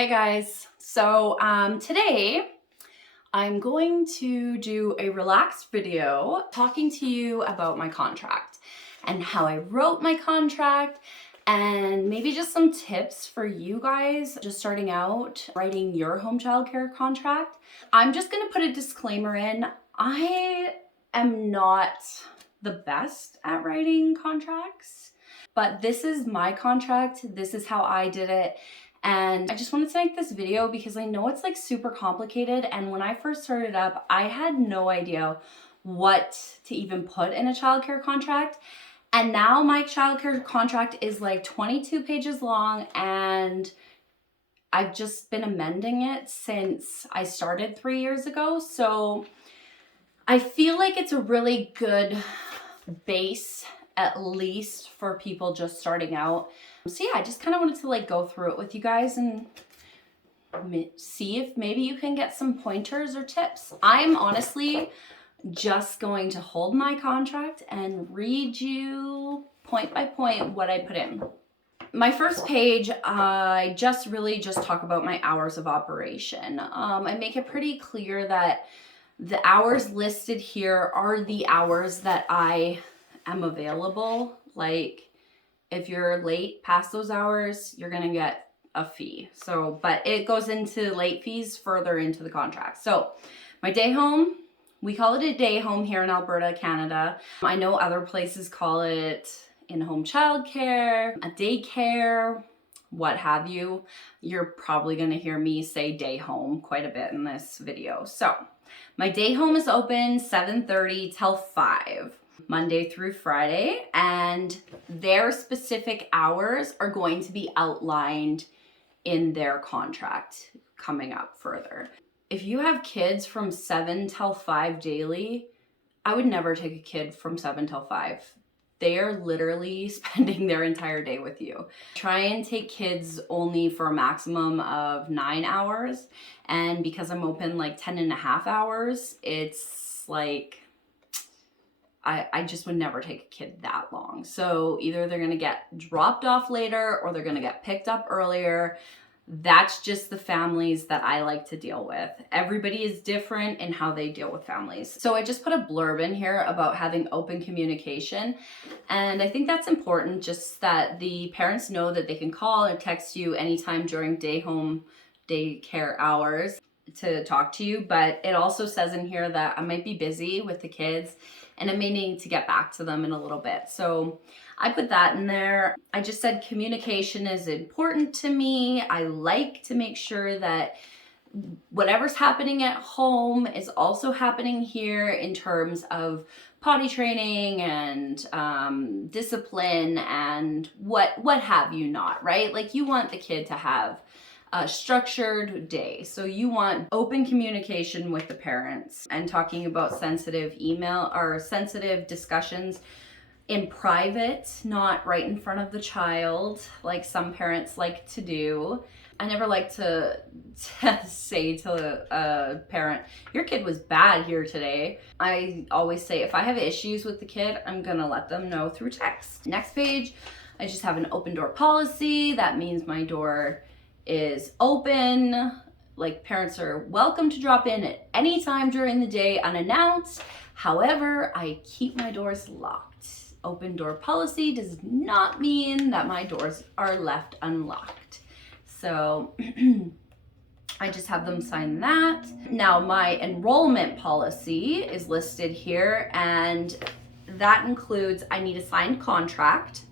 Hey guys, so today I'm going to do a relaxed video talking to you about my contract and how I wrote my contract and maybe just some tips for you guys just starting out writing your home childcare contract. I'm just going to put a disclaimer in. I am not the best at writing contracts, but this is my contract. This is how I did it. And I just wanted to make this video because I know it's like super complicated. And when I first started up, I had no idea what to even put in a childcare contract. And now my childcare contract is like 22 pages long and I've just been amending it since I started 3 years ago. So I feel like it's a really good base, at least for people just starting out. So yeah, I just kind of wanted to like go through it with you guys and see if maybe you can get some pointers or tips. I'm honestly just going to hold my contract and read you point by point what I put in. My first page, I just talk about my hours of operation. I make it pretty clear that the hours listed here are the hours that I am available. Like, if you're late past those hours, you're gonna get a fee. So, but it goes into late fees further into the contract. So my day home, we call it a day home here in Alberta, Canada. I know other places call it in-home childcare, a daycare, what have you. You're probably gonna hear me say day home quite a bit in this video. So my day home is open 7:30 till 5. Monday through Friday, and their specific hours are going to be outlined in their contract coming up further. If you have kids from 7 till 5 daily, I would never take a kid from 7 till 5. They are literally spending their entire day with you. Try and take kids only for a maximum of 9 hours, and because I'm open like 10 and a half hours, it's like I just would never take a kid that long. So either they're gonna get dropped off later or they're gonna get picked up earlier. That's just the families that I like to deal with. Everybody is different in how they deal with families. So I just put a blurb in here about having open communication. And I think that's important, just that the parents know that they can call or text you anytime during daycare hours to talk to you. But it also says in here that I might be busy with the kids and I may need to get back to them in a little bit. So I put that in there. I just said communication is important to me. I like to make sure that whatever's happening at home is also happening here in terms of potty training and discipline and what have you not, right? Like, you want the kid to have a structured day. So you want open communication with the parents and talking about sensitive email or sensitive discussions in private, not right in front of the child, like some parents like to do. I never like to say to a parent, your kid was bad here today. I always say, if I have issues with the kid, I'm gonna let them know through text. Next page, I just have an open door policy. That means my door is open. Like, parents are welcome to drop in at any time during the day unannounced. However, I keep my doors locked. Open door policy does not mean that my doors are left unlocked. So I just have them sign that. Now, my enrollment policy is listed here, and that includes I need a signed contract.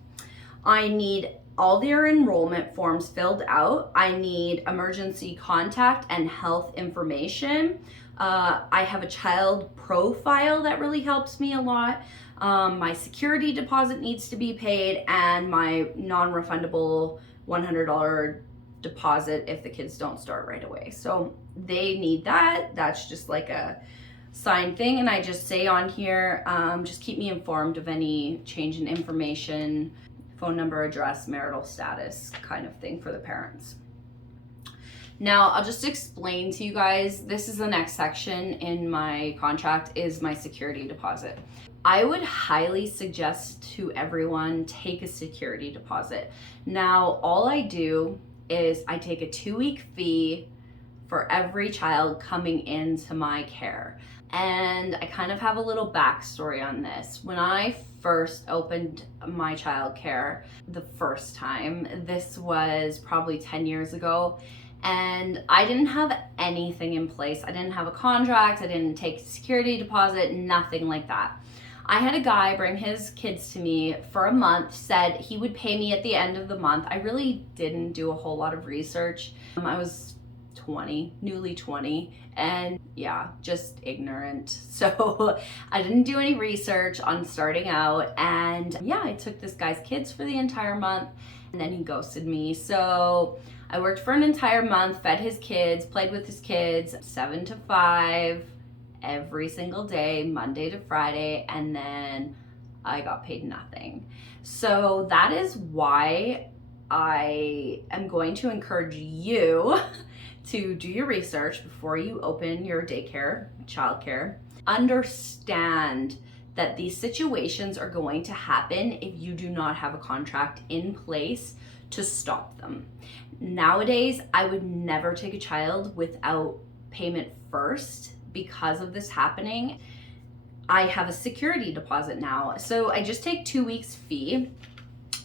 I need all their enrollment forms filled out. I need emergency contact and health information. I have a child profile that really helps me a lot. My security deposit needs to be paid, and my non-refundable $100 deposit if the kids don't start right away. So they need that. That's just like a signed thing. And I just say on here, just keep me informed of any change in information, phone number, address, marital status kind of thing for the parents. Now, I'll just explain to you guys, this is the next section in my contract, is my security deposit. I would highly suggest to everyone take a security deposit. Now, all I do is I take a 2-week fee for every child coming into my care. And I kind of have a little backstory on this. When I first opened my childcare the first time, this was probably 10 years ago, and I didn't have anything in place. I didn't have a contract, I didn't take a security deposit, nothing like that. I had a guy bring his kids to me for a month, said he would pay me at the end of the month. I really didn't do a whole lot of research. I was 20, newly 20, and yeah, just ignorant. So I didn't do any research on starting out, and yeah, I took this guy's kids for the entire month, and then he ghosted me. So I worked for an entire month, fed his kids, played with his kids, 7 to 5, every single day, Monday to Friday, and then I got paid nothing. So that is why I am going to encourage you to do your research before you open your daycare, childcare. Understand that these situations are going to happen if you do not have a contract in place to stop them. Nowadays, I would never take a child without payment first because of this happening. I have a security deposit now. So I just take 2 weeks fee.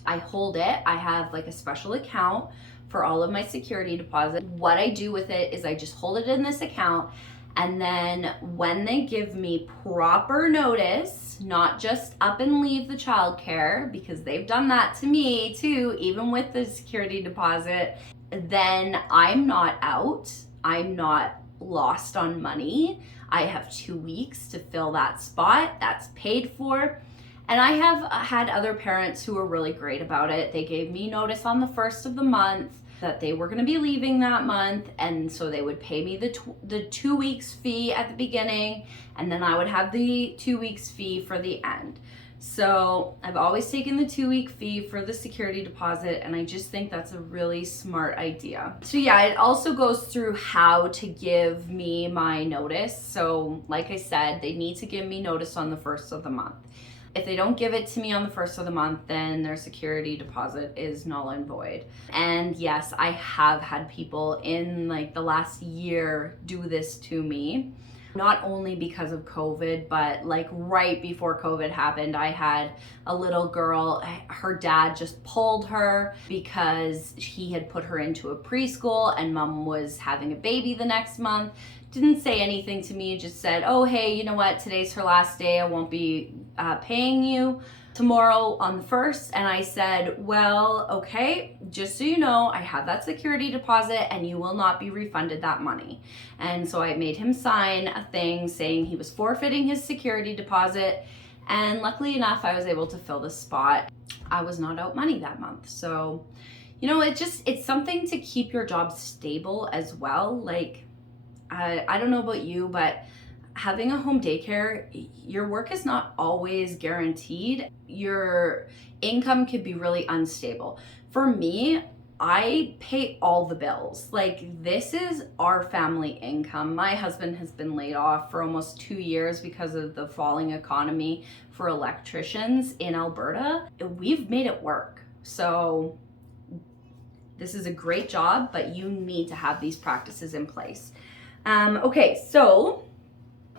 I hold it. I have like a special account for all of my security deposit. What I do with it is I just hold it in this account, and then when they give me proper notice, not just up and leave the childcare, because they've done that to me too, even with the security deposit, then I'm not out. I'm not lost on money. I have 2 weeks to fill that spot. That's paid for. And I have had other parents who were really great about it. They gave me notice on the first of the month that they were going to be leaving that month, and so they would pay me the 2 weeks fee at the beginning, and then I would have the 2 weeks fee for the end. So I've always taken the 2-week fee for the security deposit, and I just think that's a really smart idea. So yeah, it also goes through how to give me my notice. So like I said, they need to give me notice on the first of the month. If they don't give it to me on the first of the month, then their security deposit is null and void. And yes, I have had people in like the last year do this to me. Not only because of COVID, but like right before COVID happened, I had a little girl, her dad just pulled her because he had put her into a preschool and mom was having a baby the next month. Didn't say anything to me, just said, oh, hey, you know what? Today's her last day. I won't be paying you tomorrow on the 1st. And I said, well, okay, just so you know, I have that security deposit and you will not be refunded that money. And so I made him sign a thing saying he was forfeiting his security deposit. And luckily enough, I was able to fill the spot. I was not out money that month. So, you know, it's something to keep your job stable as well. Like, I don't know about you, but having a home daycare, your work is not always guaranteed. Your income could be really unstable. For me, I pay all the bills. Like, this is our family income. My husband has been laid off for almost 2 years because of the falling economy for electricians in Alberta. We've made it work. So this is a great job, but you need to have these practices in place. Okay, so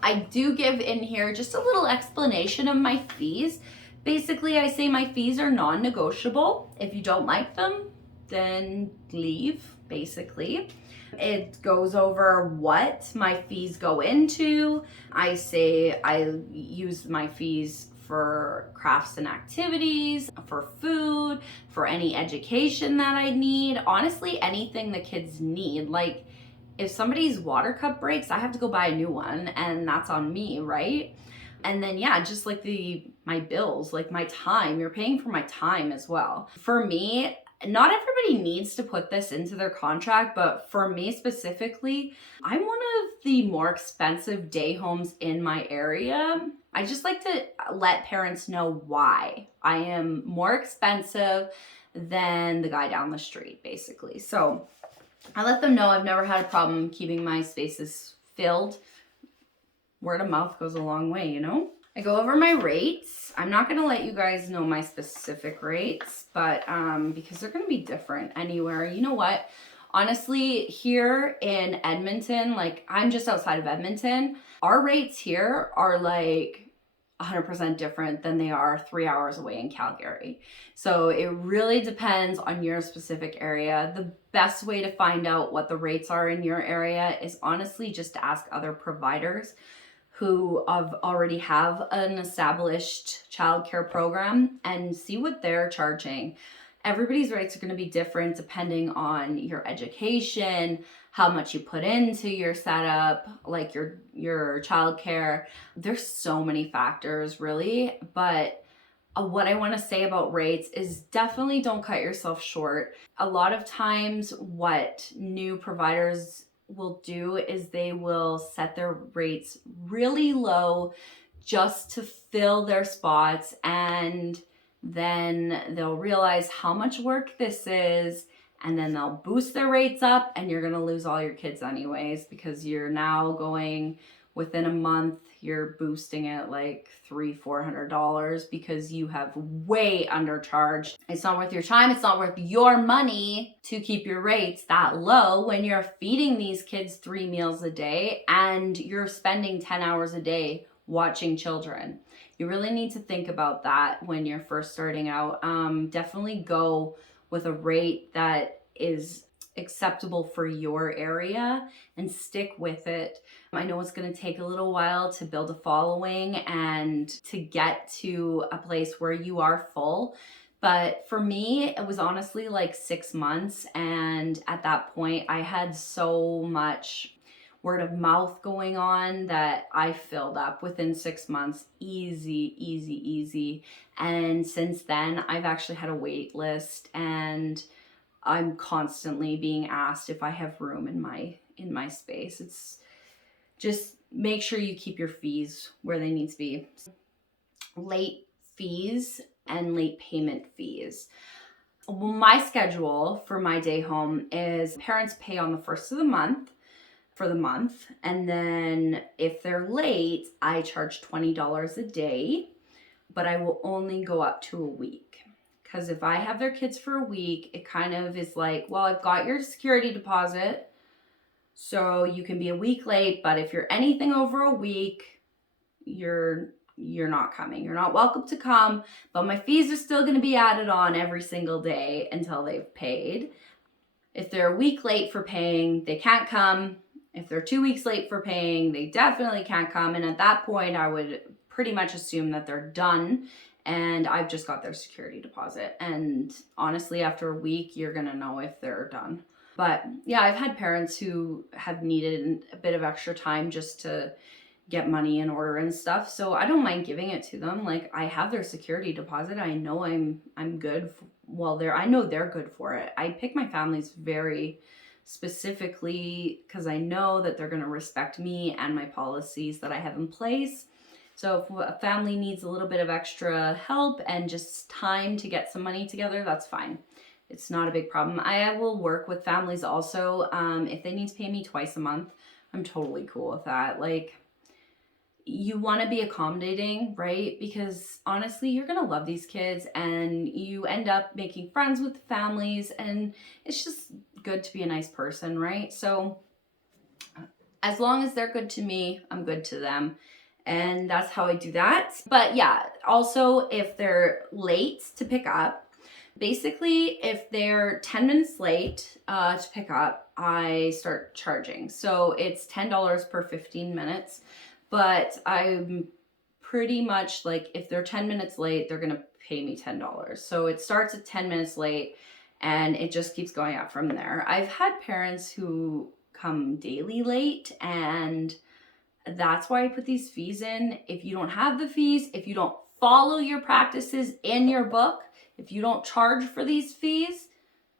I do give in here just a little explanation of my fees. Basically, I say my fees are non-negotiable. If you don't like them, then leave, basically. It goes over what my fees go into. I say I use my fees for crafts and activities, for food, for any education that I need. Honestly, anything the kids need. Like, if somebody's water cup breaks, I have to go buy a new one, and that's on me, right? And then yeah, just like my bills, like my time, you're paying for my time as well. For me, not everybody needs to put this into their contract, but for me specifically, I'm one of the more expensive day homes in my area. I just like to let parents know why I am more expensive than the guy down the street, basically. So I let them know I've never had a problem keeping my spaces filled. Word of mouth goes a long way, you know? I go over my rates. I'm not going to let you guys know my specific rates, but because they're going to be different anywhere. You know what? Honestly, here in Edmonton, like I'm just outside of Edmonton, our rates here are like 100% different than they are 3 hours away in Calgary. So it really depends on your specific area. The best way to find out what the rates are in your area is honestly just to ask other providers who already have an established childcare program and see what they're charging. Everybody's rates are going to be different depending on your education, how much you put into your setup, like your childcare. There's so many factors really, but what I want to say about rates is definitely don't cut yourself short. A lot of times what new providers will do is they will set their rates really low just to fill their spots, and then they'll realize how much work this is, and then they'll boost their rates up, and you're going to lose all your kids anyways, because you're now going within a month, you're boosting it like $300-400 because you have way undercharged. It's not worth your time. It's not worth your money to keep your rates that low when you're feeding these kids 3 meals a day and you're spending 10 hours a day watching children. You really need to think about that when you're first starting out. Definitely go with a rate that is acceptable for your area and stick with it. I know it's going to take a little while to build a following and to get to a place where you are full. But for me, it was honestly like 6 months. And at that point, I had so much word of mouth going on that I filled up within 6 months. Easy, easy, easy. And since then, I've actually had a wait list, and I'm constantly being asked if I have room in my space. It's just make sure you keep your fees where they need to be. Late fees and late payment fees. Well, my schedule for my day home is parents pay on the first of the month for the month, and then if they're late, I charge $20 a day, but I will only go up to a week. Because if I have their kids for a week, it kind of is like, well, I've got your security deposit, so you can be a week late, but if you're anything over a week, you're not coming. You're not welcome to come, but my fees are still going to be added on every single day until they've paid. If they're a week late for paying, they can't come. If they're 2 weeks late for paying, they definitely can't come. And at that point, I would pretty much assume that they're done and I've just got their security deposit. And honestly, after a week, you're going to know if they're done. But yeah, I've had parents who have needed a bit of extra time just to get money in order and stuff. So I don't mind giving it to them. Like, I have their security deposit. I know I'm good. I know they're good for it. I pick my families very specifically because I know that they're going to respect me and my policies that I have in place. So if a family needs a little bit of extra help and just time to get some money together, that's fine. It's not a big problem. I will work with families also. If they need to pay me twice a month, I'm totally cool with that. Like, you want to be accommodating, right? Because honestly, you're going to love these kids and you end up making friends with families, and it's just good to be a nice person, right? So as long as they're good to me, I'm good to them. And that's how I do that. But yeah, also if they're late to pick up, basically if they're 10 minutes late to pick up, I start charging. So it's $10 per 15 minutes. But I'm pretty much like, if they're 10 minutes late, they're going to pay me $10. So it starts at 10 minutes late and it just keeps going up from there. I've had parents who come daily late, and that's why I put these fees in. If you don't have the fees, if you don't follow your practices in your book, if you don't charge for these fees,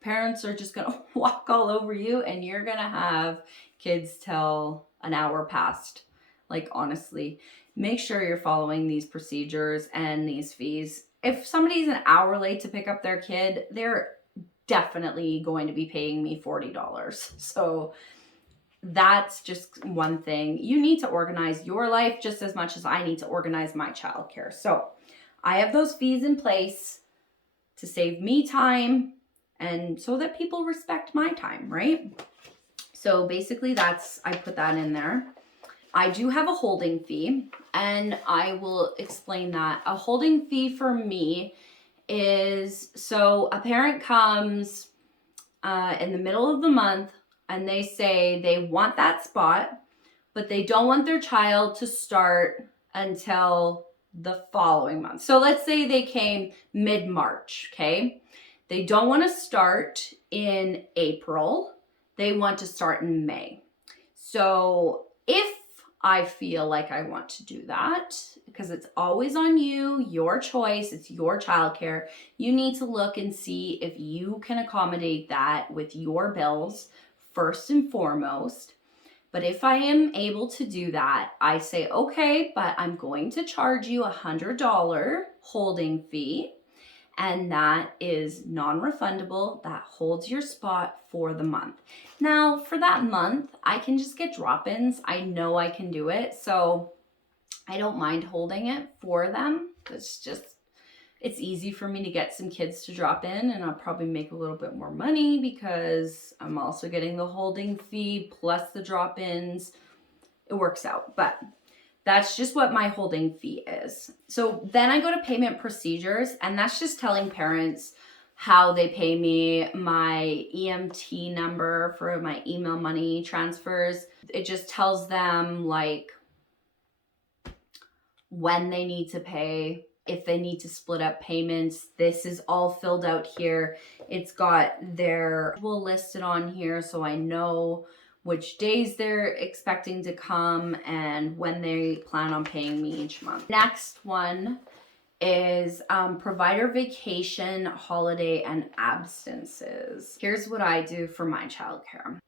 parents are just going to walk all over you, and you're going to have kids till an hour past. Like, honestly, make sure you're following these procedures and these fees. If somebody's an hour late to pick up their kid, they're definitely going to be paying me $40. So that's just one thing. You need to organize your life just as much as I need to organize my childcare. So I have those fees in place to save me time and so that people respect my time, right? So basically I put that in there. I do have a holding fee, and I will explain that. A holding fee for me is, so a parent comes in the middle of the month and they say they want that spot, but they don't want their child to start until the following month. So let's say they came mid-March, okay? They don't want to start in April. They want to start in May. So if I feel like I want to do that, because it's always on you, your choice, it's your childcare, you need to look and see if you can accommodate that with your bills first and foremost. But if I am able to do that, I say, okay, but I'm going to charge you $100 holding fee. And that is non-refundable. That holds your spot for the month. Now, for that month, I can just get drop-ins. I know I can do it, so I don't mind holding it for them. It's easy for me to get some kids to drop in, and I'll probably make a little bit more money because I'm also getting the holding fee plus the drop-ins. It works out, but that's just what my holding fee is. So then I go to payment procedures, and that's just telling parents how they pay me, my EMT number for my email money transfers. It just tells them like when they need to pay, if they need to split up payments. This is all filled out here. It's got their schedule listed on here, so I know which days they're expecting to come and when they plan on paying me each month. Next one is provider vacation, holiday, and absences. Here's what I do for my childcare.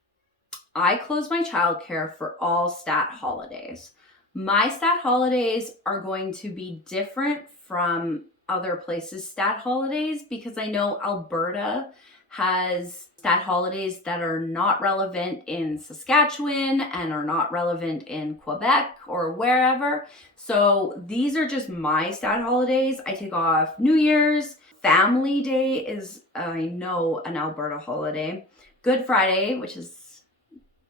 I close my childcare for all stat holidays. My stat holidays are going to be different from other places' stat holidays because I know Alberta has stat holidays that are not relevant in Saskatchewan and are not relevant in Quebec or wherever. So these are just my stat holidays. I take off New Year's. Family Day is, I know, an Alberta holiday. Good Friday, which is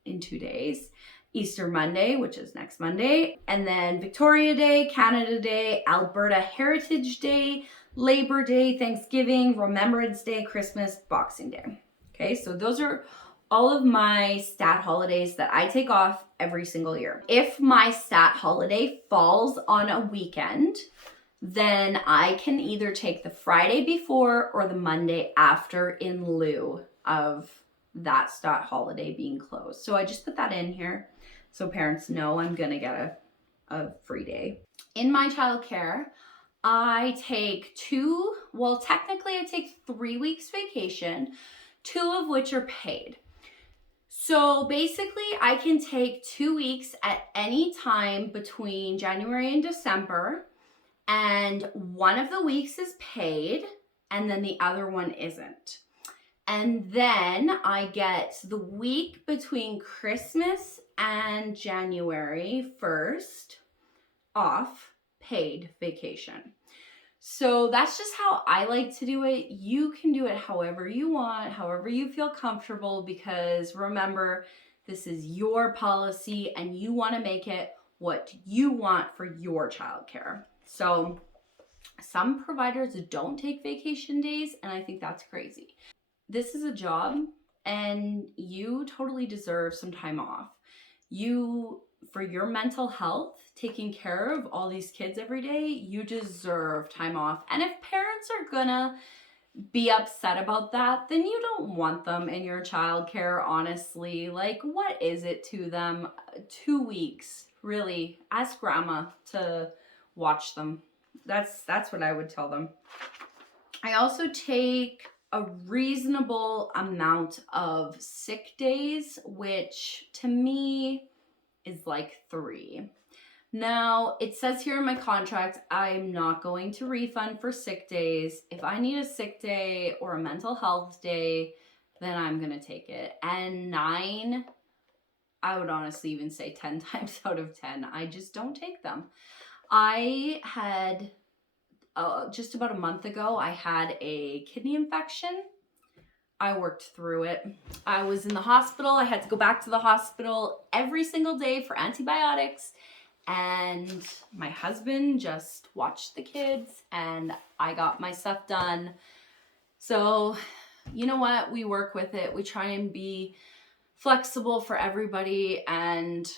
in 2 days. Easter Monday, which is next Monday. And then Victoria Day, Canada Day, Alberta Heritage Day, Labor Day, Thanksgiving, Remembrance Day, Christmas, Boxing Day. Okay, so those are all of my stat holidays that I take off every single year. If my stat holiday falls on a weekend, then I can either take the Friday before or the Monday after in lieu of that stat holiday being closed. So I just put that in here so parents know I'm gonna get a free day. In my childcare, I take technically I take 3 weeks vacation, 2 of which are paid. So basically I can take 2 weeks at any time between January and December, and one of the weeks is paid and then the other one isn't. And then I get the week between Christmas and January 1st off, paid vacation. So that's just how I like to do it. You can do it however you want, however you feel comfortable, because remember, this is your policy and you want to make it what you want for your childcare. So some providers don't take vacation days, and I think that's crazy. This is a job and you totally deserve some time off. For your mental health, taking care of all these kids every day, you deserve time off. And if parents are gonna be upset about that, then you don't want them in your childcare, honestly. Like, what is it to them? 2 weeks, really. Ask grandma to watch them. That's what I would tell them. I also take a reasonable amount of sick days, which to me is like 3. Now, it says here in my contract, I'm not going to refund for sick days. If I need a sick day or a mental health day, then I'm going to take it. And 9, I would honestly even say 10 times out of 10, I just don't take them. I had, just about a month ago, I had a kidney infection. I worked through it. I was in the hospital. I had to go back to the hospital every single day for antibiotics. And my husband just watched the kids and I got my stuff done. So, you know what? We work with it. We try and be flexible for everybody. And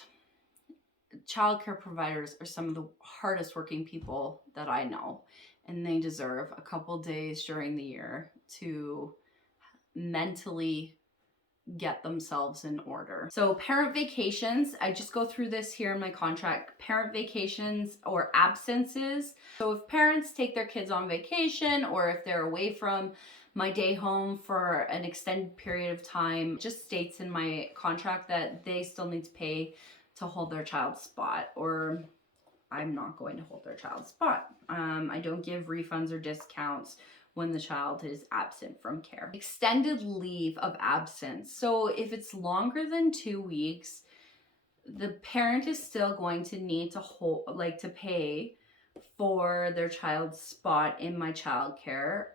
childcare providers are some of the hardest working people that I know. And they deserve a couple days during the year to mentally get themselves in order. So parent vacations, I just go through this here in my contract. Parent vacations or absences. So if parents take their kids on vacation or if they're away from my day home for an extended period of time, it just states in my contract that they still need to pay to hold their child's spot, or I'm not going to hold their child's spot. I don't give refunds or discounts when the child is absent from care. Extended leave of absence. So if it's longer than 2 weeks, the parent is still going to need to pay for their child's spot in my childcare.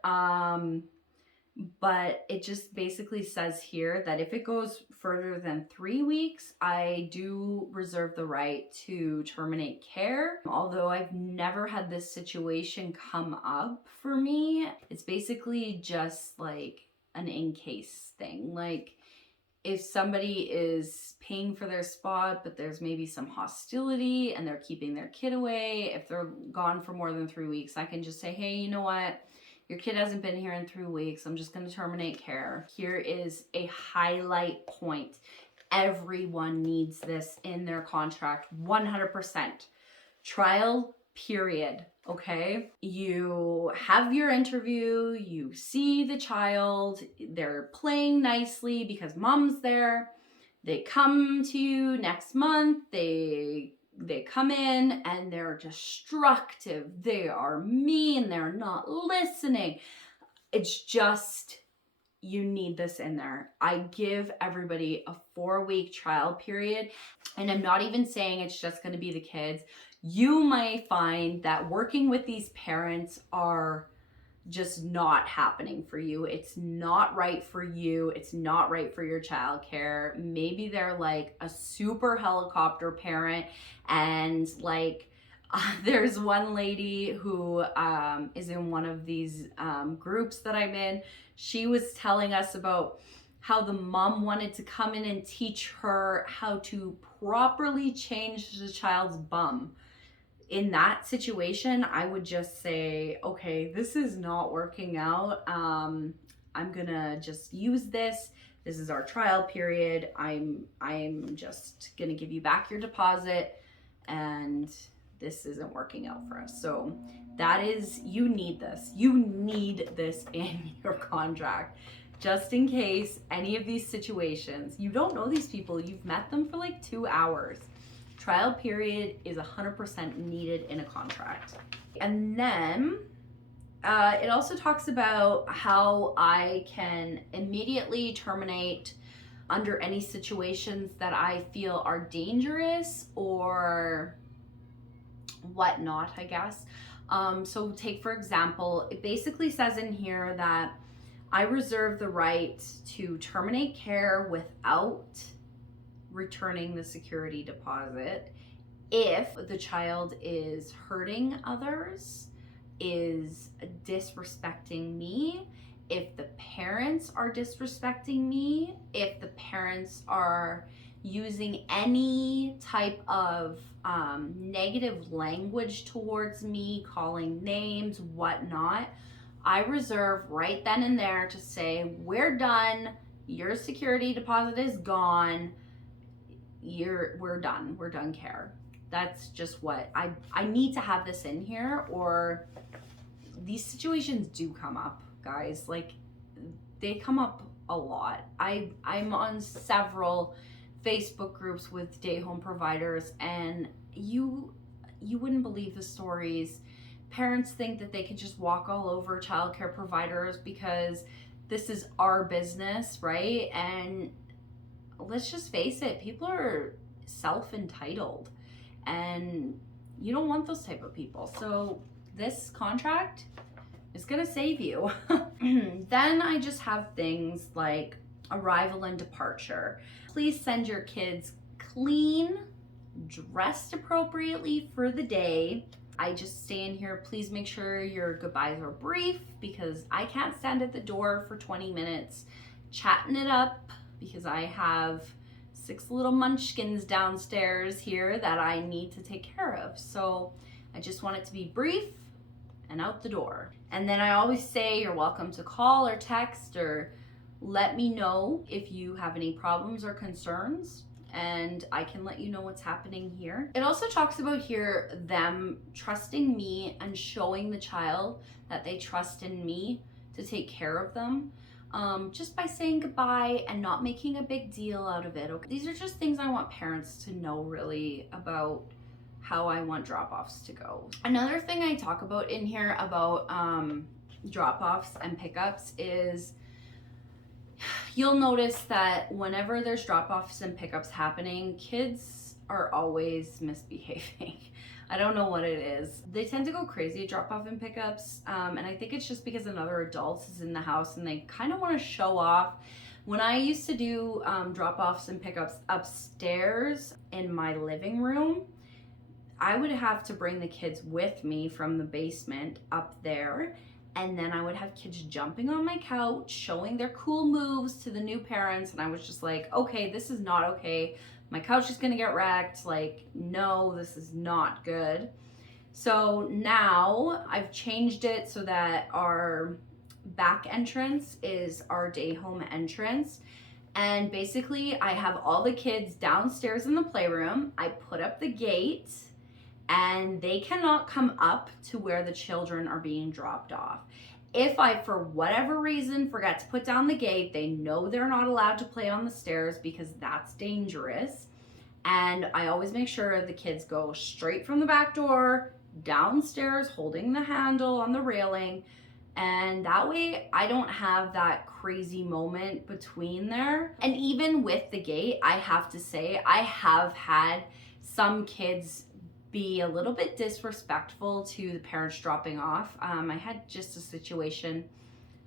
But it just basically says here that if it goes further than 3 weeks, I do reserve the right to terminate care. Although I've never had this situation come up for me, it's basically just like an in case thing. Like if somebody is paying for their spot, but there's maybe some hostility and they're keeping their kid away, if they're gone for more than 3 weeks, I can just say, hey, you know what? Your kid hasn't been here in 3 weeks. I'm just going to terminate care. Here is a highlight point. Everyone needs this in their contract, 100%. Trial period, okay? You have your interview, you see the child, they're playing nicely because mom's there. They come to you next month, they come in and they're destructive. They are mean. They're not listening. It's just, you need this in there. I give everybody a 4-week trial period. And I'm not even saying it's just going to be the kids. You might find that working with these parents are just not happening for you. It's not right for you. It's not right for your childcare. Maybe they're like a super helicopter parent and like there's one lady who is in one of these groups that I'm in. She was telling us about how the mom wanted to come in and teach her how to properly change the child's bum. In that situation, I would just say, okay, this is not working out. I'm gonna just use this. This is our trial period. I'm just gonna give you back your deposit, and this isn't working out for us. So that is, you need this. You need this in your contract. Just in case any of these situations, you don't know these people, you've met them for like 2 hours. Trial period is 100% needed in a contract. And then it also talks about how I can immediately terminate under any situations that I feel are dangerous or whatnot, I guess. So take, for example, it basically says in here that I reserve the right to terminate care without returning the security deposit if the child is hurting others, is disrespecting me, if the parents are disrespecting me, if the parents are using any type of negative language towards me, calling names, whatnot. I reserve right then and there to say, we're done, your security deposit is gone, we're done care. That's just what I need to have this in here, or these situations do come up, guys. Like, they come up a lot. I'm on several Facebook groups with day home providers, and you wouldn't believe the stories. Parents think that they can just walk all over childcare providers because this is our business, right? And let's just face it, people are self-entitled and you don't want those type of people. So this contract is gonna save you. Then I just have things like arrival and departure. Please send your kids clean, dressed appropriately for the day. I just stay in here. Please make sure your goodbyes are brief because I can't stand at the door for 20 minutes chatting it up because I have 6 little munchkins downstairs here that I need to take care of. So I just want it to be brief and out the door. And then I always say you're welcome to call or text or let me know if you have any problems or concerns, and I can let you know what's happening here. It also talks about here them trusting me and showing the child that they trust in me to take care of them. Just by saying goodbye and not making a big deal out of it. Okay? These are just things I want parents to know really about how I want drop-offs to go. Another thing I talk about in here about drop-offs and pickups is you'll notice that whenever there's drop-offs and pickups happening, kids are always misbehaving. I don't know what it is. They tend to go crazy at drop-off and pickups, and I think it's just because another adult is in the house and they kind of want to show off. When I used to do drop-offs and pickups upstairs in my living room, I would have to bring the kids with me from the basement up there, and then I would have kids jumping on my couch, showing their cool moves to the new parents, and I was just like, okay, this is not okay. My couch is gonna get wrecked. Like, no, this is not good. So now I've changed it so that our back entrance is our day home entrance. And basically I have all the kids downstairs in the playroom. I put up the gate and they cannot come up to where the children are being dropped off. If I, for whatever reason, forget to put down the gate, they know they're not allowed to play on the stairs because that's dangerous. And I always make sure the kids go straight from the back door, downstairs, holding the handle on the railing. And that way I don't have that crazy moment between there. And even with the gate, I have to say, I have had some kids be a little bit disrespectful to the parents dropping off. I had just a situation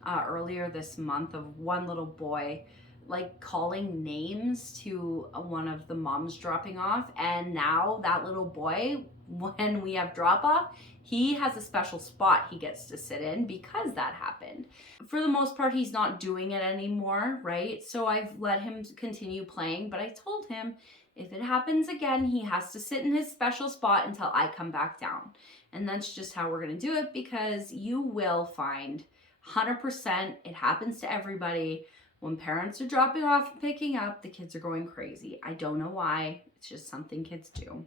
earlier this month of one little boy like calling names to one of the moms dropping off, and now that little boy, when we have drop off, he has a special spot he gets to sit in because that happened. For the most part, he's not doing it anymore, right? So I've let him continue playing, but I told him if it happens again, he has to sit in his special spot until I come back down. And that's just how we're gonna do it, because you will find 100% it happens to everybody. When parents are dropping off and picking up, the kids are going crazy. I don't know why, it's just something kids do.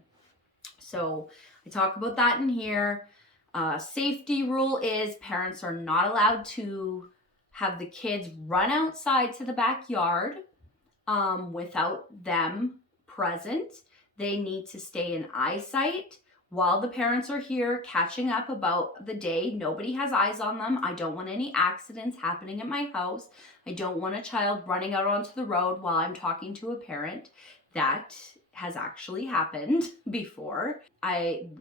So I talk about that in here. Safety rule is parents are not allowed to have the kids run outside to the backyard without them present. They need to stay in eyesight while the parents are here catching up about the day. Nobody has eyes on them. I don't want any accidents happening at my house. I don't want a child running out onto the road while I'm talking to a parent. That has actually happened before.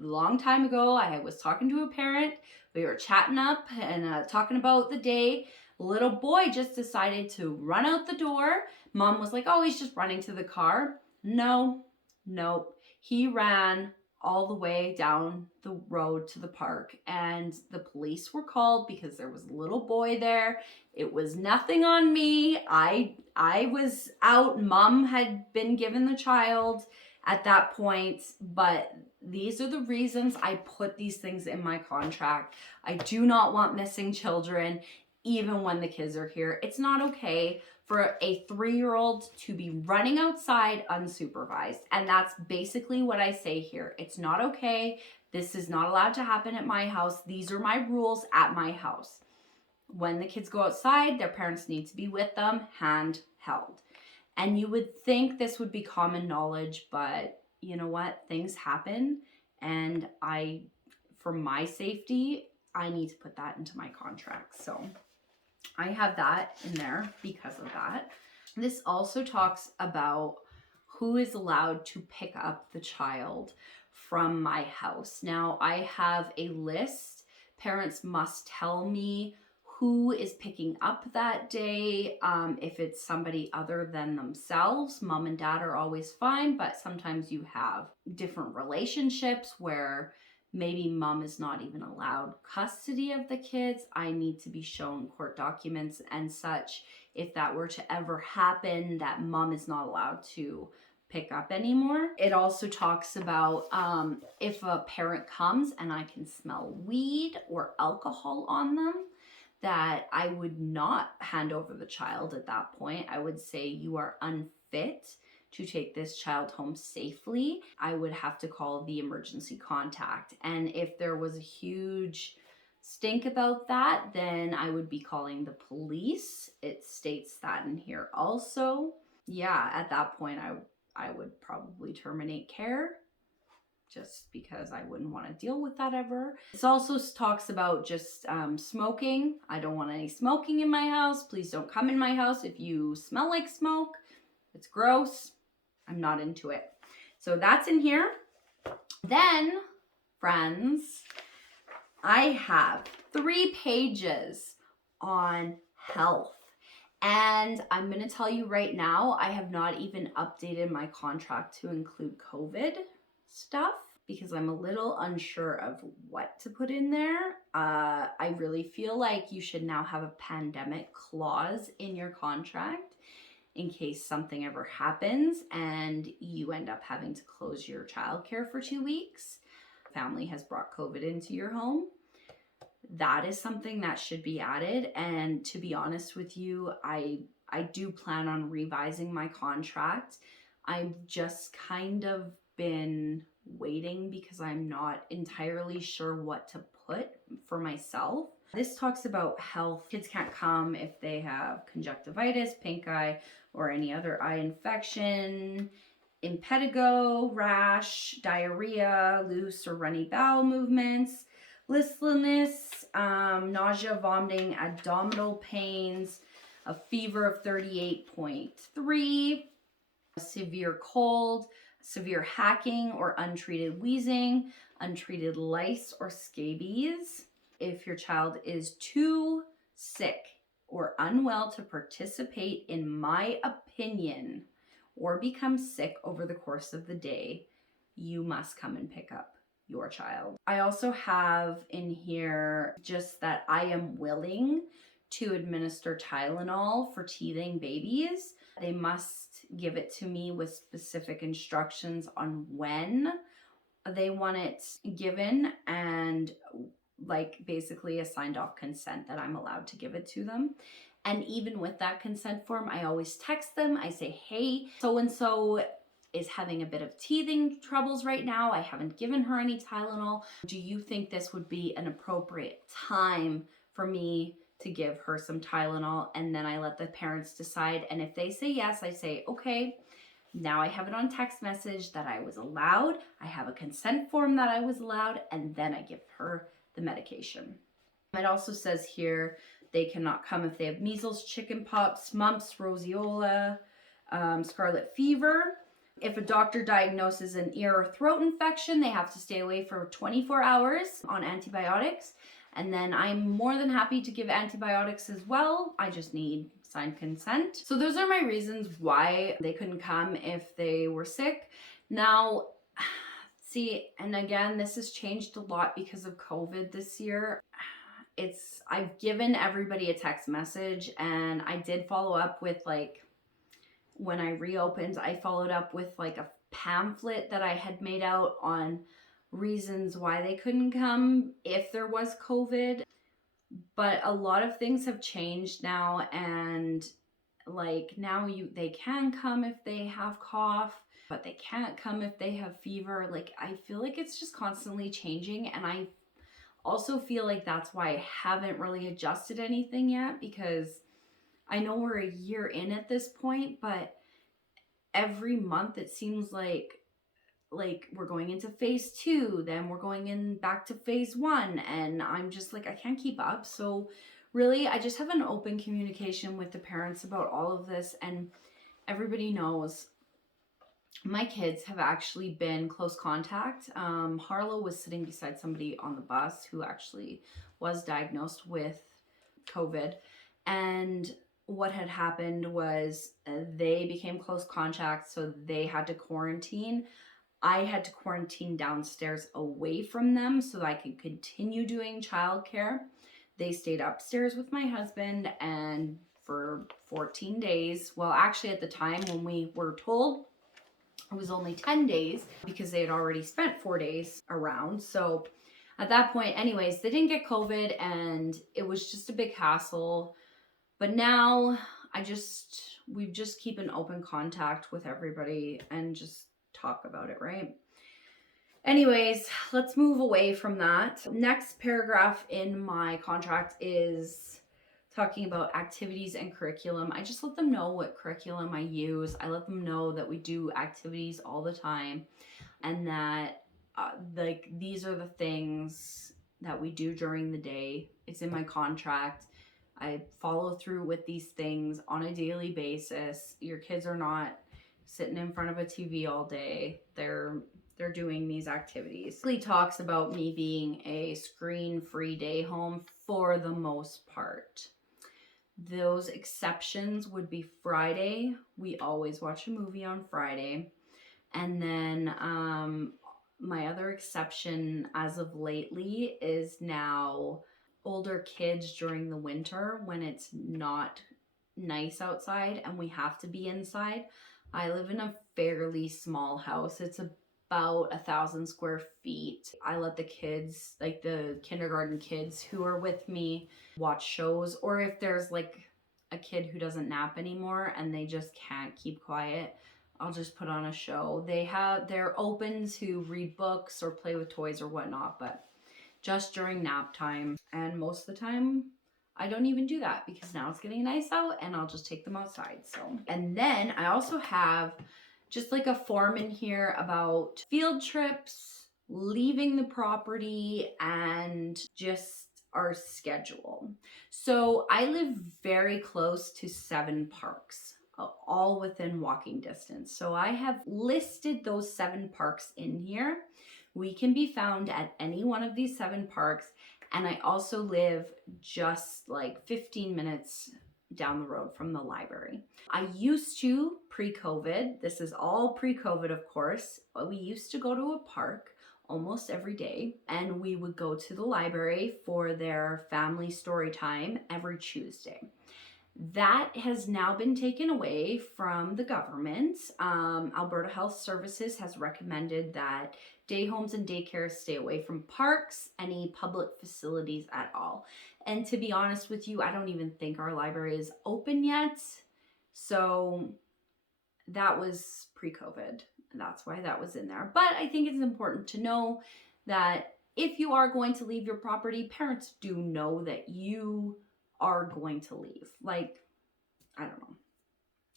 Long time ago, I was talking to a parent. We were chatting up and talking about the day. Little boy just decided to run out the door. Mom was like, oh, he's just running to the car. No, nope. He ran all the way down the road to the park, and the police were called because there was a little boy there. It was nothing on me. I was out. Mom had been given the child at that point, but these are the reasons I put these things in my contract. I do not want missing children, even when the kids are here. It's not okay for a 3-year-old to be running outside unsupervised. And that's basically what I say here. It's not okay. This is not allowed to happen at my house. These are my rules at my house. When the kids go outside, their parents need to be with them, hand held. And you would think this would be common knowledge, but you know what? Things happen, and for my safety, I need to put that into my contract. So I have that in there because of that. This also talks about who is allowed to pick up the child from my house. Now, I have a list. Parents must tell me who is picking up that day. If it's somebody other than themselves, mom and dad are always fine, but sometimes you have different relationships where maybe mom is not even allowed custody of the kids. I need to be shown court documents and such. If that were to ever happen, that mom is not allowed to pick up anymore. It also talks about if a parent comes and I can smell weed or alcohol on them, that I would not hand over the child at that point. I would say you are unfit to take this child home safely. I would have to call the emergency contact. And if there was a huge stink about that, then I would be calling the police. It states that in here also. Yeah, at that point, I would probably terminate care, just because I wouldn't want to deal with that ever. This also talks about just smoking. I don't want any smoking in my house. Please don't come in my house if you smell like smoke. It's gross. I'm not into it. So that's in here. Then, friends, I have 3 pages on health. And I'm going to tell you right now, I have not even updated my contract to include COVID stuff because I'm a little unsure of what to put in there. I really feel like you should now have a pandemic clause in your contract in case something ever happens and you end up having to close your childcare for 2 weeks. Family has brought COVID into your home. That is something that should be added. And to be honest with you, I do plan on revising my contract. I've just kind of been waiting because I'm not entirely sure what to put for myself. This talks about health. Kids can't come if they have conjunctivitis, pink eye, or any other eye infection, impetigo, rash, diarrhea, loose or runny bowel movements, listlessness, nausea, vomiting, abdominal pains, a fever of 38.3, severe cold, severe hacking or untreated wheezing, untreated lice or scabies. If your child is too sick or unwell to participate, in my opinion, or become sick over the course of the day, you must come and pick up your child. I also have in here just that I am willing to administer Tylenol for teething babies. They must give it to me with specific instructions on when they want it given and like basically a signed off consent that I'm allowed to give it to them. And even with that consent form, I always text them. I say, hey, so-and-so is having a bit of teething troubles right now. I haven't given her any Tylenol. Do you think this would be an appropriate time for me to give her some Tylenol? And then I let the parents decide. And if they say yes, I say, okay, now I have it on text message that I was allowed. I have a consent form that I was allowed. And then I give her the medication. It also says here, they cannot come if they have measles, chickenpox, mumps, roseola, scarlet fever. If a doctor diagnoses an ear or throat infection, they have to stay away for 24 hours on antibiotics. And then I'm more than happy to give antibiotics as well. I just need signed consent. So those are my reasons why they couldn't come if they were sick. Now, see, and again, this has changed a lot because of COVID this year. I've given everybody a text message, and I did follow up with when I reopened, I followed up with a pamphlet that I had made out on reasons why they couldn't come if there was COVID. But a lot of things have changed now, and now they can come if they have cough, but they can't come if they have fever. I feel like it's just constantly changing, and I also feel like that's why I haven't really adjusted anything yet, because I know we're a year in at this point, but every month it seems like we're going into phase 2, then we're going in back to phase 1, and I'm just I can't keep up. So really, I just have an open communication with the parents about all of this, and everybody knows my kids have actually been close contact. Harlow was sitting beside somebody on the bus who actually was diagnosed with COVID. And what had happened was they became close contact, so they had to quarantine. I had to quarantine downstairs away from them so that I could continue doing childcare. They stayed upstairs with my husband and for 14 days. Well, actually at the time when we were told, it was only 10 days because they had already spent 4 days around. So at that point, anyways, they didn't get COVID and it was just a big hassle. But now we just keep an open contact with everybody and just talk about it, right? Anyways, let's move away from that. Next paragraph in my contract is talking about activities and curriculum. I just let them know what curriculum I use. I let them know that we do activities all the time and that like these are the things that we do during the day. It's in my contract. I follow through with these things on a daily basis. Your kids are not sitting in front of a TV all day. They're doing these activities. He talks about me being a screen-free day home for the most part. Those exceptions would be Friday. We always watch a movie on Friday. And then my other exception as of lately is now older kids during the winter when it's not nice outside and we have to be inside. I live in a fairly small house. It's about 1,000 square feet. I let the kids, like the kindergarten kids who are with me, watch shows, or if there's like a kid who doesn't nap anymore and they just can't keep quiet, I'll just put on a show. They're open to read books or play with toys or whatnot, but just during nap time. And most of the time, I don't even do that because now it's getting nice out and I'll just take them outside. So, and then I also have just like a form in here about field trips, leaving the property, and just our schedule. So I live very close to 7 parks, all within walking distance. So I have listed those 7 parks in here. We can be found at any one of these 7 parks. And I also live just like 15 minutes down the road from the library. I used to, pre-COVID, this is all pre-COVID of course, but we used to go to a park almost every day and we would go to the library for their family story time every Tuesday. That has now been taken away from the government. Alberta Health Services has recommended that day homes and daycares stay away from parks, any public facilities at all. And to be honest with you, I don't even think our library is open yet. So that was pre-COVID. And that's why that was in there. But I think it's important to know that if you are going to leave your property, parents do know that you are going to leave. Like, I don't know.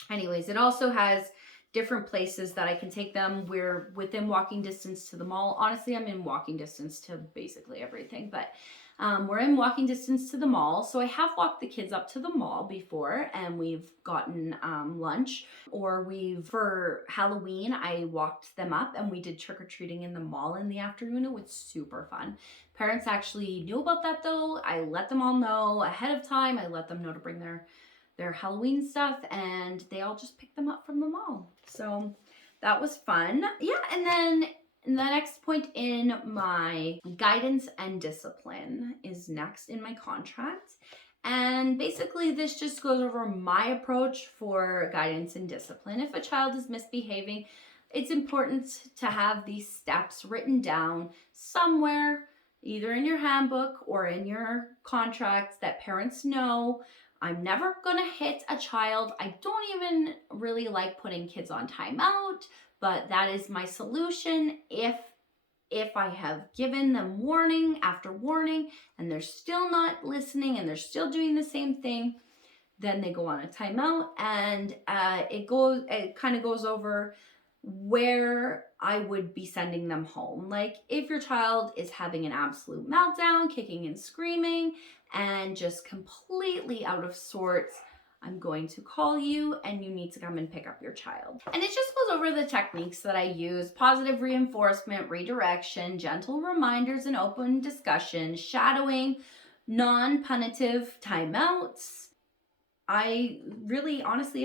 Anyways, it also has different places that I can take them. We're within walking distance to the mall. Honestly, I'm in walking distance to basically everything, but we're in walking distance to the mall. So I have walked the kids up to the mall before and we've gotten lunch, or for Halloween, I walked them up and we did trick-or-treating in the mall in the afternoon. It was super fun. Parents actually knew about that though. I let them all know ahead of time. I let them know to bring their Halloween stuff and they all just picked them up from the mall. So that was fun. Yeah, and then the next point in my guidance and discipline is next in my contract. And basically this just goes over my approach for guidance and discipline. If a child is misbehaving, it's important to have these steps written down somewhere, either in your handbook or in your contract, that parents know. I'm never gonna hit a child. I don't even really like putting kids on timeout, but that is my solution. If I have given them warning after warning and they're still not listening and they're still doing the same thing, then they go on a timeout, and it kind of goes over where I would be sending them home. Like if your child is having an absolute meltdown, kicking and screaming, and just completely out of sorts, I'm going to call you and you need to come and pick up your child. And it just goes over the techniques that I use: positive reinforcement, redirection, gentle reminders and open discussion, shadowing, non-punitive timeouts. I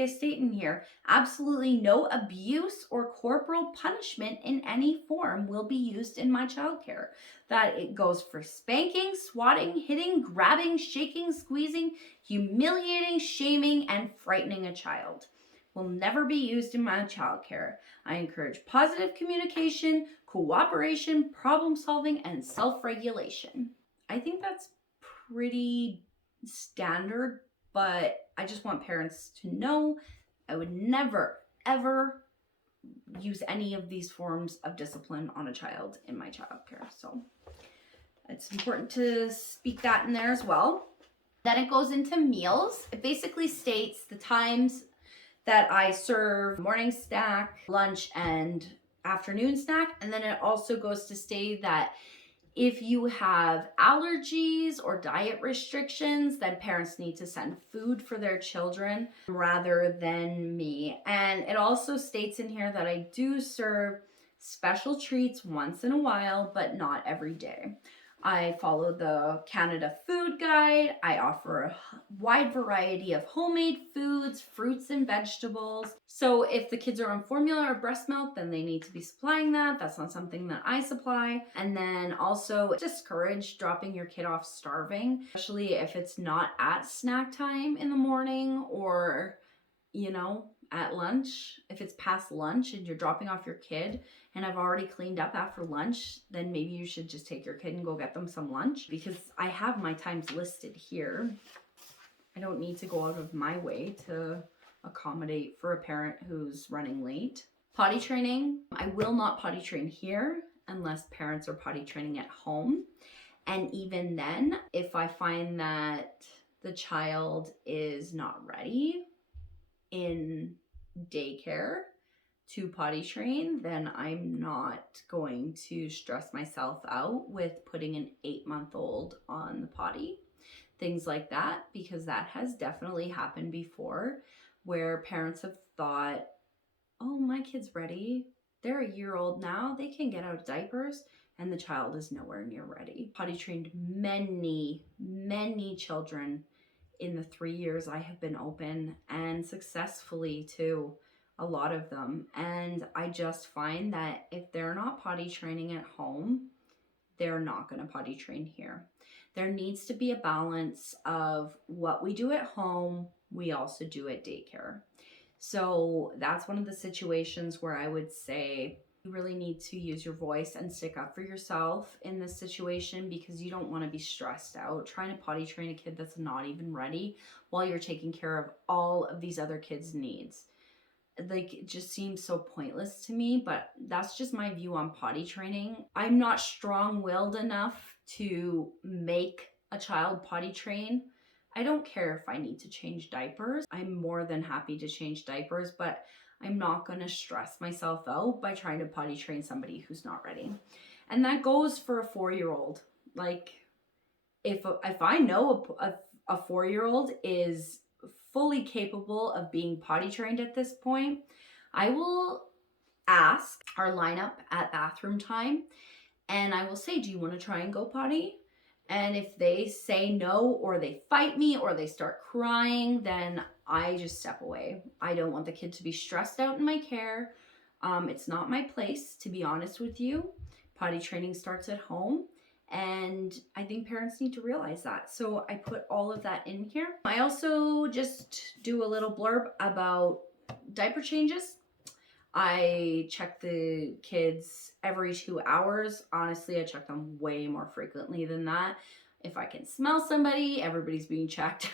state in here, absolutely no abuse or corporal punishment in any form will be used in my childcare. That it goes for spanking, swatting, hitting, grabbing, shaking, squeezing, humiliating, shaming, and frightening a child will never be used in my childcare. I encourage positive communication, cooperation, problem solving, and self-regulation. I think that's pretty standard, but I just want parents to know I would never, ever use any of these forms of discipline on a child in my childcare. So it's important to speak that in there as well. Then it goes into meals. It basically states the times that I serve morning snack, lunch, and afternoon snack. And then it also goes to state that if you have allergies or diet restrictions, then parents need to send food for their children rather than me. And it also states in here that I do serve special treats once in a while, but not every day. I follow the Canada Food Guide. I offer a wide variety of homemade foods, fruits, and vegetables. So if the kids are on formula or breast milk, then they need to be supplying that. That's not something that I supply. And then also discourage dropping your kid off starving, especially if it's not at snack time in the morning or, at lunch. If it's past lunch and you're dropping off your kid and I've already cleaned up after lunch, then maybe you should just take your kid and go get them some lunch, because I have my times listed here. I don't need to go out of my way to accommodate for a parent who's running late. Potty training. I will not potty train here unless parents are potty training at home. And even then, if I find that the child is not ready in daycare to potty train, then I'm not going to stress myself out with putting an 8-month-old on the potty. Things like that, because that has definitely happened before where parents have thought, oh, my kid's ready. They're a year old now. They can get out of diapers. And the child is nowhere near ready. Potty trained many, many children in the 3 years I have been open, and successfully too, a lot of them. And I just find that if they're not potty training at home, they're not going to potty train here. There needs to be a balance of what we do at home, we also do at daycare. So that's one of the situations where I would say you really need to use your voice and stick up for yourself in this situation, because you don't want to be stressed out trying to potty train a kid that's not even ready while you're taking care of all of these other kids' needs. Like, it just seems so pointless to me, but that's just my view on potty training. I'm not strong-willed enough to make a child potty train. I don't care if I need to change diapers. I'm more than happy to change diapers, but I'm not going to stress myself out by trying to potty train somebody who's not ready. And that goes for a 4-year-old. Like, if I know a 4-year-old is fully capable of being potty trained at this point, I will ask our lineup at bathroom time, and I will say, do you want to try and go potty? And if they say no, or they fight me, or they start crying, then I just step away. I don't want the kid to be stressed out in my care. It's not my place, to be honest with you. Potty training starts at home, and I think parents need to realize that. So I put all of that in here. I also just do a little blurb about diaper changes. I check the kids every 2 hours. Honestly, I check them way more frequently than that. If I can smell somebody, everybody's being checked.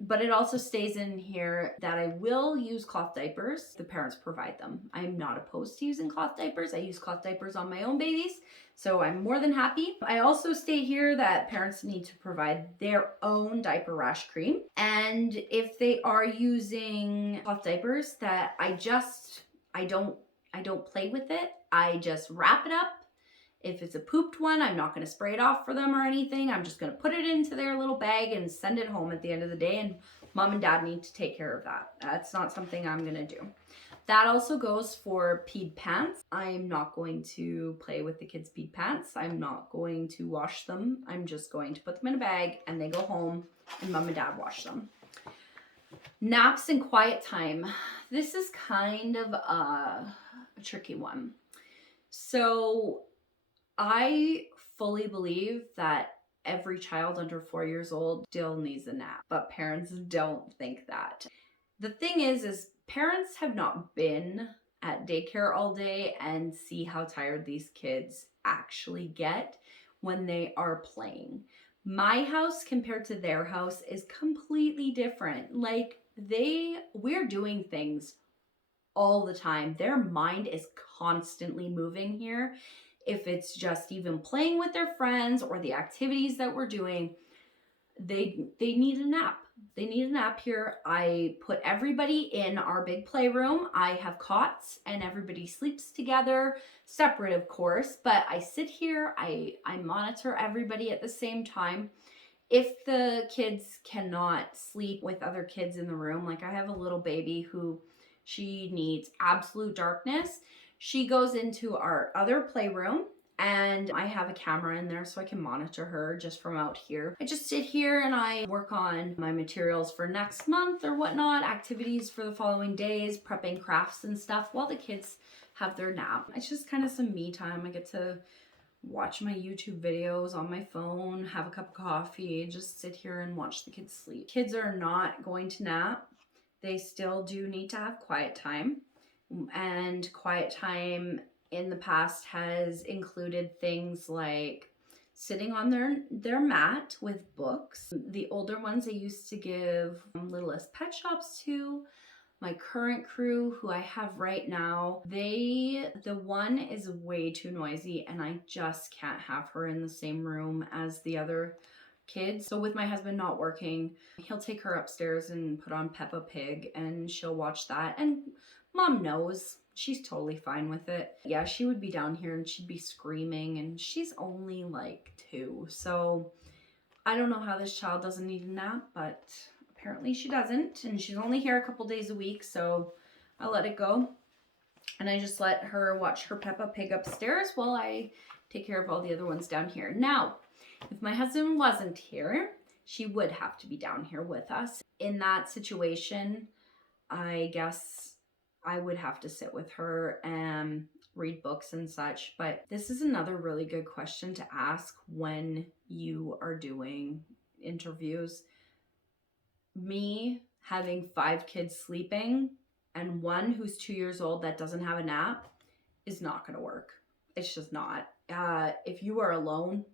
But it also stays in here that I will use cloth diapers. The parents provide them. I'm not opposed to using cloth diapers. I use cloth diapers on my own babies, so I'm more than happy. I also state here that parents need to provide their own diaper rash cream. And if they are using cloth diapers, that I don't play with it. I just wrap it up. If it's a pooped one, I'm not going to spray it off for them or anything. I'm just going to put it into their little bag and send it home at the end of the day and Mom and dad need to take care of that. That's not something I'm gonna do. That also goes for peed pants. I'm not going to play with the kids' peed pants. I'm not going to wash them. I'm just going to put them in a bag and they go home and mom and dad wash them. Naps and quiet time. This is kind of a tricky one. So I fully believe that every child under 4 years old still needs a nap, but parents don't think that. The thing is parents have not been at daycare all day and see how tired these kids actually get when they are playing. My house compared to their house is completely different. Like we're doing things all the time. Their mind is constantly moving here. If it's just even playing with their friends or the activities that we're doing, they need a nap. They need a nap here. I put everybody in our big playroom. I have cots and everybody sleeps together, separate of course, but I sit here, I monitor everybody at the same time. If the kids cannot sleep with other kids in the room, like I have a little baby who she needs absolute darkness, she goes into our other playroom and I have a camera in there so I can monitor her just from out here. I just sit here and I work on my materials for next month or whatnot, activities for the following days, prepping crafts and stuff while the kids have their nap. It's just kind of some me time. I get to watch my YouTube videos on my phone, have a cup of coffee, just sit here and watch the kids sleep. Kids are not going to nap. They still do need to have quiet time. And quiet time in the past has included things like sitting on their mat with books. The older ones I used to give Littlest Pet Shops to. My current crew who I have right now, the one is way too noisy and I just can't have her in the same room as the other kids. So with my husband not working, he'll take her upstairs and put on Peppa Pig and she'll watch that. And mom knows, she's totally fine with it. Yeah, she would be down here and she'd be screaming and she's only like 2. So I don't know how this child doesn't need a nap, but apparently she doesn't, and she's only here a couple days a week, so I let it go. And I just let her watch her Peppa Pig upstairs while I take care of all the other ones down here. Now, if my husband wasn't here, she would have to be down here with us. In that situation, I guess I would have to sit with her and read books and such. But this is another really good question to ask when you are doing interviews. Me having 5 kids sleeping and one who's 2 years old that doesn't have a nap is not going to work. It's just not. If you are alone,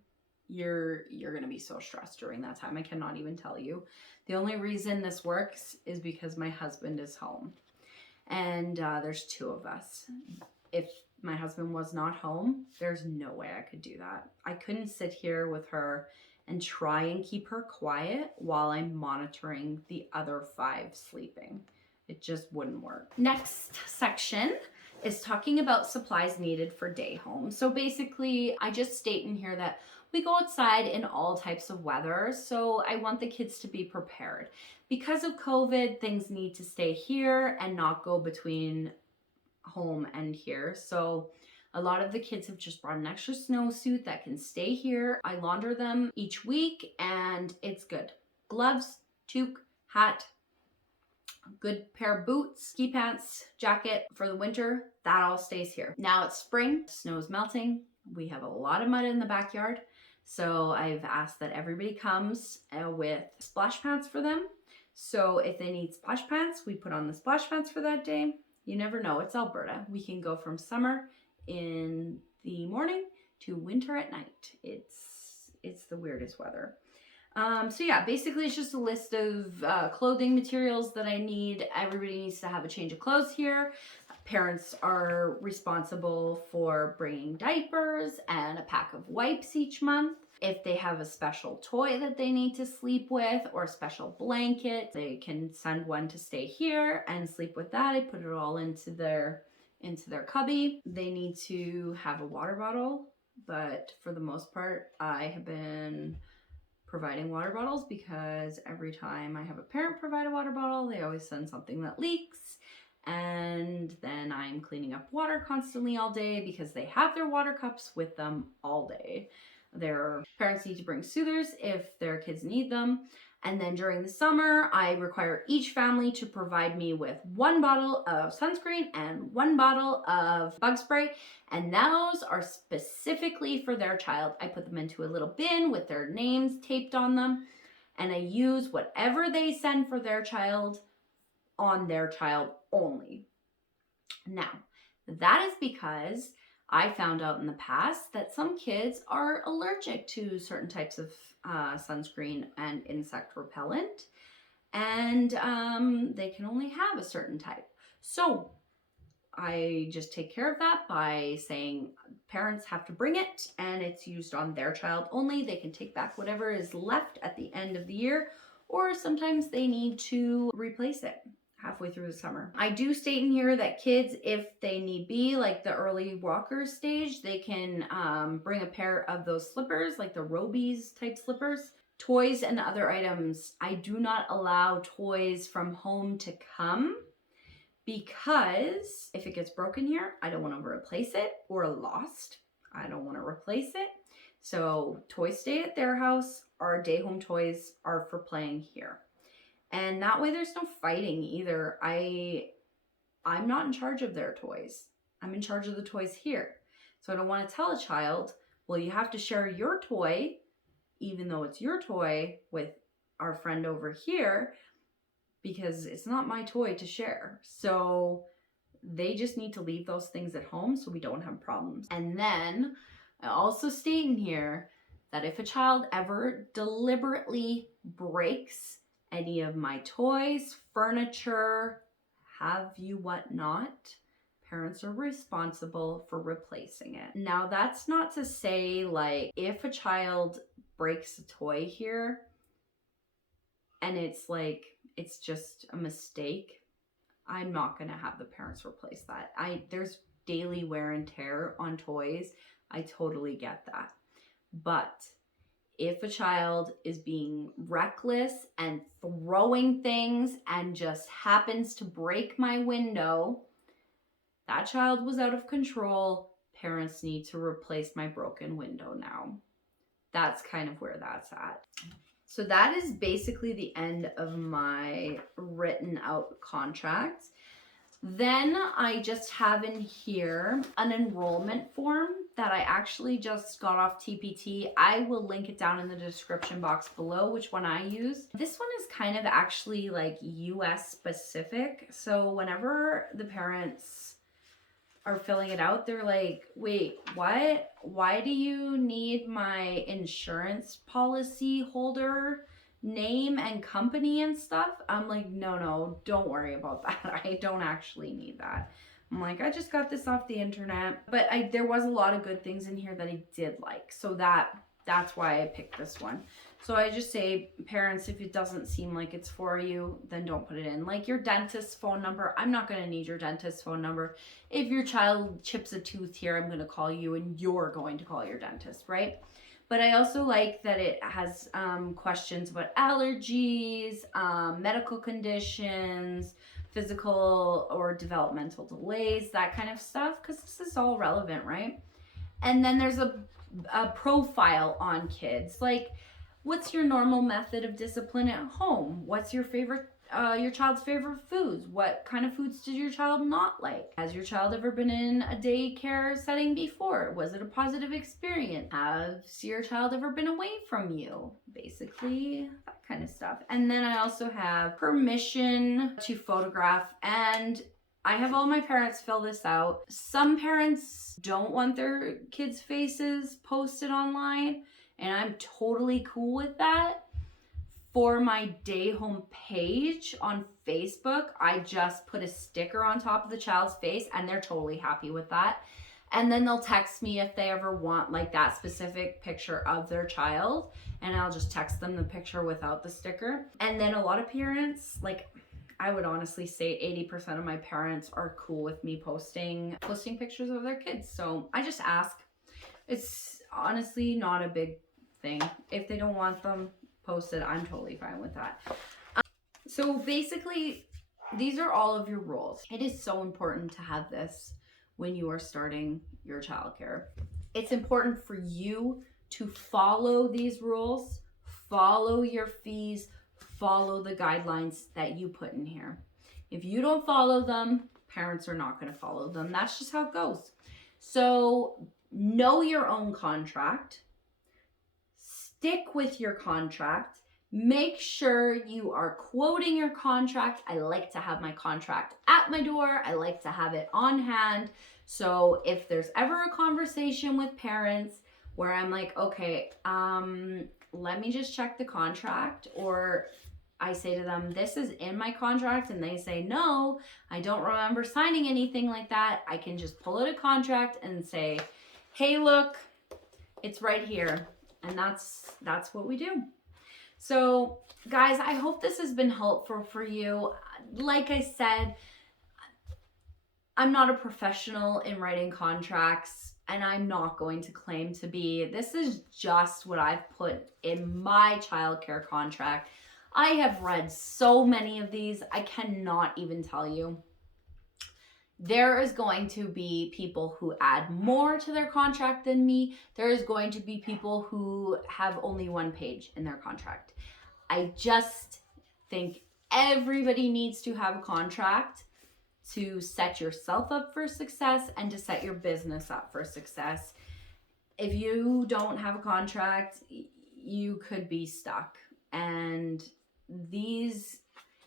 you're going to be so stressed during that time. I cannot even tell you. The only reason this works is because my husband is home and there's 2 of us. If my husband was not home, there's no way I could do that. I couldn't sit here with her and try and keep her quiet while I'm monitoring the other 5 sleeping. It just wouldn't work. Next section is talking about supplies needed for day home. So basically, I just state in here that we go outside in all types of weather, so I want the kids to be prepared. Because of COVID, things need to stay here and not go between home and here. So a lot of the kids have just brought an extra snowsuit that can stay here. I launder them each week and it's good. Gloves, toque, hat, good pair of boots, ski pants, jacket for the winter, that all stays here. Now it's spring, snow's melting. We have a lot of mud in the backyard. So I've asked that everybody comes with splash pants for them. So if they need splash pants, we put on the splash pants for that day. You never know, it's Alberta. We can go from summer in the morning to winter at night. It's the weirdest weather. So yeah, basically it's just a list of clothing materials that I need. Everybody needs to have a change of clothes here. Parents are responsible for bringing diapers and a pack of wipes each month. If they have a special toy that they need to sleep with or a special blanket, they can send one to stay here and sleep with that. I put it all into their cubby. They need to have a water bottle, but for the most part, I have been providing water bottles, because every time I have a parent provide a water bottle, they always send something that leaks. And then I'm cleaning up water constantly all day because they have their water cups with them all day. Their parents need to bring soothers if their kids need them. And then during the summer, I require each family to provide me with 1 bottle of sunscreen and 1 bottle of bug spray. And those are specifically for their child. I put them into a little bin with their names taped on them. And I use whatever they send for their child on their child only. Now, that is because I found out in the past that some kids are allergic to certain types of sunscreen and insect repellent, and they can only have a certain type. So I just take care of that by saying parents have to bring it and it's used on their child only. They can take back whatever is left at the end of the year, or sometimes they need to replace it halfway through the summer. I do state in here that kids, if they need be, like the early walker stage, they can bring a pair of those slippers, like the Robies type slippers. Toys and other items, I do not allow toys from home to come, because if it gets broken here, I don't want to replace it, or lost, I don't want to replace it. So toys stay at their house. Our day home toys are for playing here. And that way there's no fighting either. I'm not in charge of their toys. I'm in charge of the toys here. So I don't want to tell a child, well, you have to share your toy, even though it's your toy, with our friend over here, because it's not my toy to share. So they just need to leave those things at home so we don't have problems. And then I also state in here that if a child ever deliberately breaks any of my toys, furniture, have you whatnot, parents are responsible for replacing it. Now, that's not to say, like, if a child breaks a toy here and it's like, it's just a mistake, I'm not gonna have the parents replace that. There's daily wear and tear on toys. I totally get that. But if a child is being reckless and throwing things and just happens to break my window, that child was out of control. Parents need to replace my broken window now. That's kind of where that's at. So that is basically the end of my written out contract. Then I just have in here an enrollment form that I actually just got off TPT. I will link it down in the description box below, which one I use. This one is kind of actually like US specific. So whenever the parents are filling it out, they're like, wait, what? Why do you need my insurance policy holder name and company and stuff? I'm like, no, don't worry about that. I don't actually need that. I'm like, I just got this off the internet. But there was a lot of good things in here that I did like. So that's why I picked this one. So I just say, parents, if it doesn't seem like it's for you, then don't put it in. Like your dentist's phone number, I'm not going to need your dentist's phone number. If your child chips a tooth here, I'm going to call you and you're going to call your dentist, right? But I also like that it has questions about allergies, medical conditions, physical or developmental delays, that kind of stuff, because this is all relevant, right? And then there's a profile on kids, like, what's your normal method of discipline at home? What's your favorite, your child's favorite foods? What kind of foods did your child not like? Has your child ever been in a daycare setting before? Was it a positive experience? Has your child ever been away from you? Basically, that kind of stuff. And then I also have permission to photograph, and I have all my parents fill this out. Some parents don't want their kids' faces posted online, and I'm totally cool with that. For my day home page on Facebook, I just put a sticker on top of the child's face, and they're totally happy with that. And then they'll text me if they ever want like that specific picture of their child, and I'll just text them the picture without the sticker. And then a lot of parents, like, I would honestly say 80% of my parents are cool with me posting pictures of their kids. So I just ask. It's honestly not a big thing. If they don't want them, posted, I'm totally fine with that. So basically, these are all of your rules. It is so important to have this when you are starting your childcare. It's important for you to follow these rules, follow your fees, follow the guidelines that you put in here. If you don't follow them, parents are not going to follow them. That's just how it goes. So know your own contract. Stick with your contract. Make sure you are quoting your contract. I like to have my contract at my door. I like to have it on hand. So if there's ever a conversation with parents where I'm like, okay, let me just check the contract, or I say to them, this is in my contract, and they say, no, I don't remember signing anything like that, I can just pull out a contract and say, hey, look, it's right here. And that's what we do. So guys, I hope this has been helpful for you. Like I said, I'm not a professional in writing contracts, and I'm not going to claim to be. This is just what I've put in my childcare contract. I have read so many of these, I cannot even tell you. There is going to be people who add more to their contract than me. There is going to be people who have only one page in their contract. I just think everybody needs to have a contract to set yourself up for success and to set your business up for success. If you don't have a contract, you could be stuck. And these,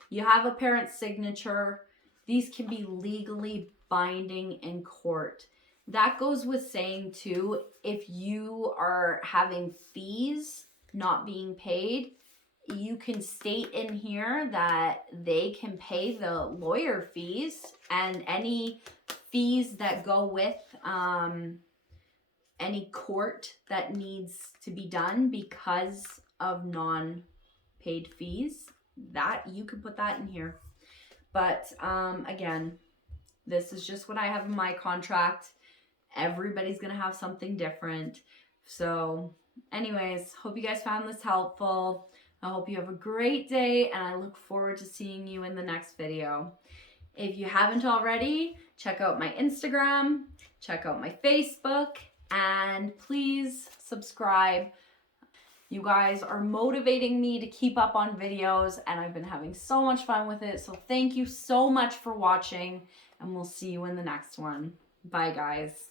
you have a parent's signature. These can be legally binding in court. That goes with saying too, if you are having fees not being paid, you can state in here that they can pay the lawyer fees and any fees that go with any court that needs to be done because of non-paid fees. That you could put that in here. But again, this is just what I have in my contract. Everybody's gonna have something different. So anyways, hope you guys found this helpful. I hope you have a great day, and I look forward to seeing you in the next video. If you haven't already, check out my Instagram, check out my Facebook, and please subscribe. You guys are motivating me to keep up on videos, and I've been having so much fun with it. So thank you so much for watching, and we'll see you in the next one. Bye, guys.